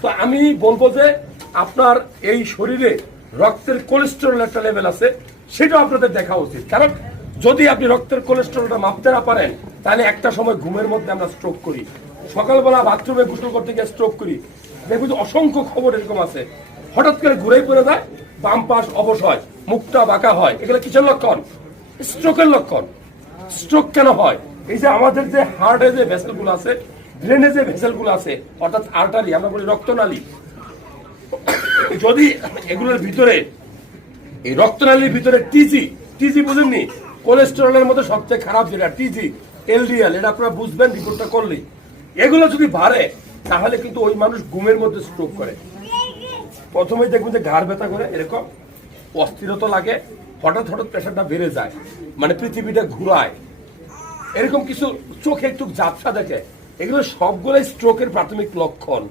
তো আমি বলবো যে আপনার এই শরীরে রক্তের কোলেস্টেরল একটা লেভেল আছে, সেটাও আপনাদের দেখা উচিত। কারণ যদি আপনি রক্তের কোলেস্টেরলটা মাপতে না পারেন, তাহলে একটা সময় ঘুমের মধ্যে আমরা স্ট্রোক করি, সকালবেলা বাথরুমে গোসল করতে গিয়ে স্ট্রোক করি। দেখুন যে অসংখ্য খবর এরকম আছে, হঠাৎ করে ঘুরে পড়ে যায়, বাম পাশ অবশ হয়, মুখটা বাঁকা হয়। এগুলো কিসের লক্ষণ? স্ট্রোকের লক্ষণ। স্ট্রোক কেন হয়? এই যে আমাদের যে হার্টে যে ভেসেলগুলো আছে, ব্রেনে যে ভেসেলগুলো আছে, অর্থাৎ আর্টারি, আমরা বলি রক্তনালী, যদি এগুলোর ভিতরে, এই রক্তনালীর ভিতরে টিজি বুঝেননি, কোলেস্টেরলের মধ্যে সবচেয়ে খারাপ যেটা টিজি, এলডিএল, এটা আপনারা বুঝবেন রিপোর্টটা করলেই। এগুলো যদি বাড়ে তাহলে কিন্তু ওই মানুষ ঘুমের মধ্যে স্ট্রোক করে। প্রথমেই দেখবেন যে ঘাড় ব্যথা করে, এরকম অস্থিরতা লাগে, হঠাৎ হঠাৎ প্রেশারটা বেড়ে যায়, মানে পৃথিবীটা ঘুরায়, এরকম কিছু চোখে একটু ঝাপসা দেখে। এগুলো সবগুলোই স্ট্রোকের প্রাথমিক লক্ষণ।